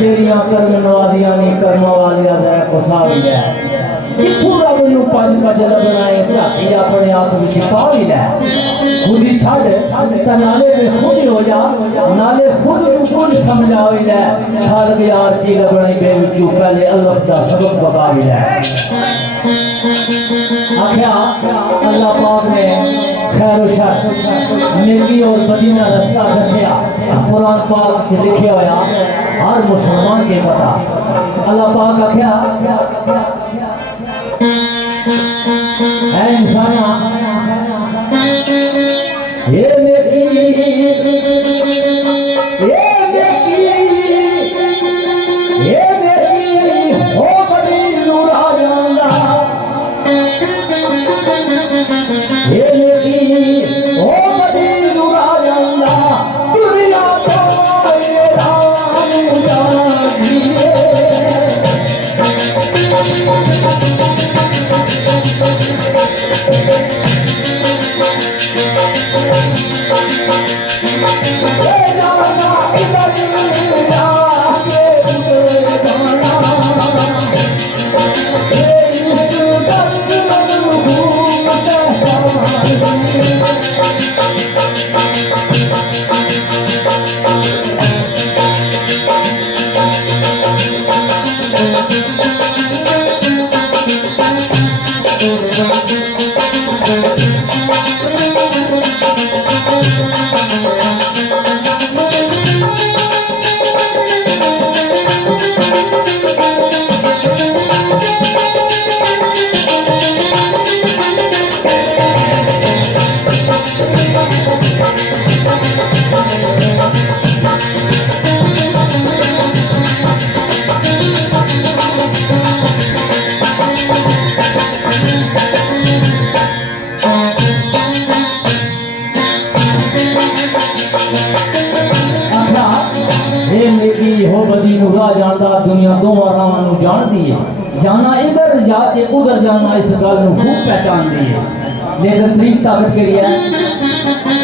तेरिया कर्म नवाजिया ने कर्म वालिया जरा कुसावी ले किथुरा मेनू पंज पजल बनाए झाती अपने आप विच पा भी ले खुद ही छड़ ता नाले में खुद ही हो जा नाले खुद नु कुछ समझा भी ले खाल यार की बनाई बे विचू पहले अल्लाह दा सबक बता भी ले आख्या अल्लाह पाक ने खैर शर नेकी और बदी का रास्ता दसिया कुरान पाक च लिखा होया हर मुसलमान के पता अल्लाह पाक आख्या है इंसाना ये नेकी हो बड़ी नूरा जांदा ये नेकी हो बड़ी नूरा जांदा दुनिया तो ये राम जानिए मैनू राह जानदा दुनिया दोवां राहां नूं जानदी है जाना इधर जा के उधर जाना इस गल नूं खूब पहचानदी है लेकिन तरीक ताकत केड़ी है